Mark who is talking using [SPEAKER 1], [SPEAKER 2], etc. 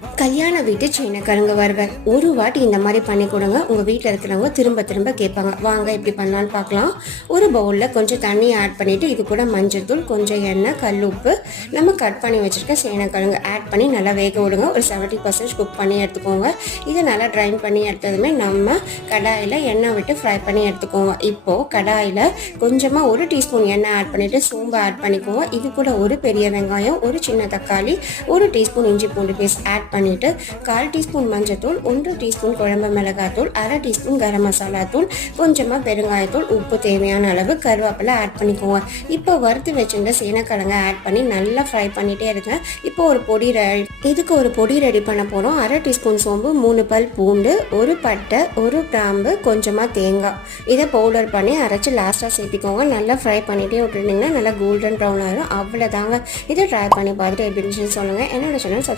[SPEAKER 1] கல்யாண வீட்டு சீனக்கிழங்கு வறுவல் ஒரு வாட்டி இந்த மாதிரி பண்ணி கொடுங்க. உங்கள் வீட்டில் இருக்கிறவங்க திரும்ப திரும்ப கேட்பாங்க. வாங்க இப்படி பண்ணலான்னு பார்க்கலாம். ஒரு பவுலில் கொஞ்சம் தண்ணி ஆட் பண்ணிவிட்டு இது கூட மஞ்சள்தூள் கொஞ்சம் எண்ணெய் கல் உப்பு. நம்ம கட் பண்ணி வச்சுருக்க சேனக்கிழங்கு ஆட் பண்ணி நல்லா வேக விடுங்க. ஒரு செவன்ட்டி பர்சன்ட் குக் பண்ணி எடுத்துக்கோங்க. இதை நல்லா ட்ரைன் பண்ணி எடுத்ததுமே நம்ம கடாயில் எண்ணெய் விட்டு ஃப்ரை பண்ணி எடுத்துக்கோங்க. இப்போது கடாயில் கொஞ்சமாக ஒரு டீஸ்பூன் எண்ணெய் ஆட் பண்ணிவிட்டு சோம்பு ஆட் பண்ணிக்கோங்க. இது கூட ஒரு பெரிய வெங்காயம் ஒரு சின்ன தக்காளி ஒரு டீஸ்பூன் இஞ்சி பூண்டு பேஸ்ட் ஆட் பண்ணிவிட்டு கால் டீஸ்பூன் மஞ்சத்தூள் ஒன்று டீஸ்பூன் குழம்பு மிளகாத்தூள் அரை டீஸ்பூன் கரம் மசாலா தூள் கொஞ்சமாக பெருங்காயத்தூள் உப்பு தேவையான அளவு கருவேப்பிலை ஆட் பண்ணிக்கோங்க. இப்போ வறுத்து வச்சிருந்த சேனக்கிழங்கை ஆட் பண்ணி நல்லா ஃப்ரை பண்ணிகிட்டே இருக்கேன் இப்போ ஒரு பொடி ரெடி இதுக்கு ஒரு பொடி ரெடி பண்ண போகிறோம் அரை டீஸ்பூன் சோம்பு மூணு பல் பூண்டு ஒரு பட்டை ஒரு கிராம்பு கொஞ்சமாக தேங்காய். இதை பவுடர் பண்ணி அரைச்சி லாஸ்ட்டாக சேர்த்திக்கோங்க. நல்லா ஃப்ரை பண்ணிகிட்டே விட்டுருந்தீங்கன்னா நல்லா கோல்டன் ப்ரௌன் ஆயிரும். அவ்வளோதாங்க இதை ட்ரை பண்ணி பார்த்துட்டு எப்படி சொல்லுங்கள் என்னோட சேனல் சப்ஸ்கிரைப்